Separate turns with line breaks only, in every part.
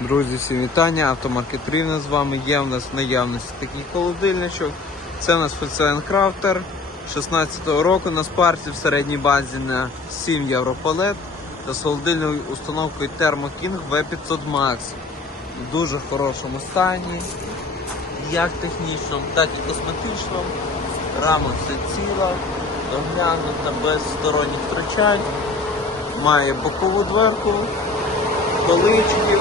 Друзі, всім вітання. Автомаркет Рівне з вами. Є в нас в наявності такий холодильничок. Це у нас Volkswagen Crafter 16-го року на спарці в середній базі на 7 євро палет та з холодильною установкою Thermo King V500 Max. В дуже хорошому стані, як технічному, так і косметичному. Рама все ціла, доглянута без сторонніх втручань. Має бокову дверку, полички,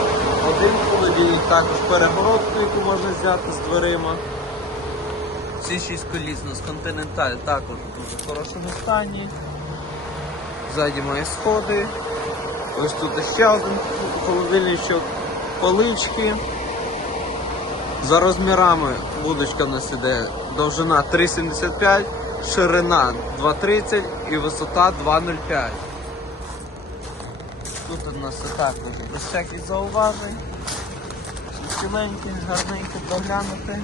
один холодильник, також перегородку, яку можна взяти з дверима. Ці шість коліс у нас Continental також в дуже хорошому стані. Ззаді має сходи. Ось тут ще один холодильничок, полички. За розмірами будочка в нас іде довжина 3,75, ширина 2,30 і висота 2,05. Тут у нас все також без всяких зауважень. Все Ціленьке, гарненько доглянути.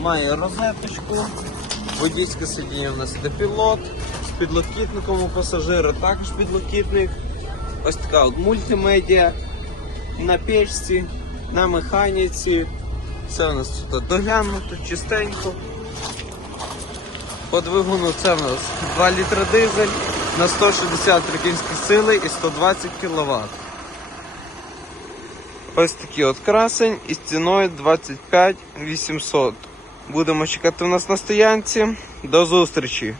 Має розеточку. Водійське сидіння у нас іде пілот. З підлокітником у пасажира також підлокітник. Ось така от мультимедіа на печці, на механіці. Все у нас тут доглянуто, чистенько. По двигуну це у нас 2 літра дизель на 160 кінські сили і 120 кВт. Ось такий от красень із ціною 25 800. Будемо чекати у нас на стоянці. До зустрічі!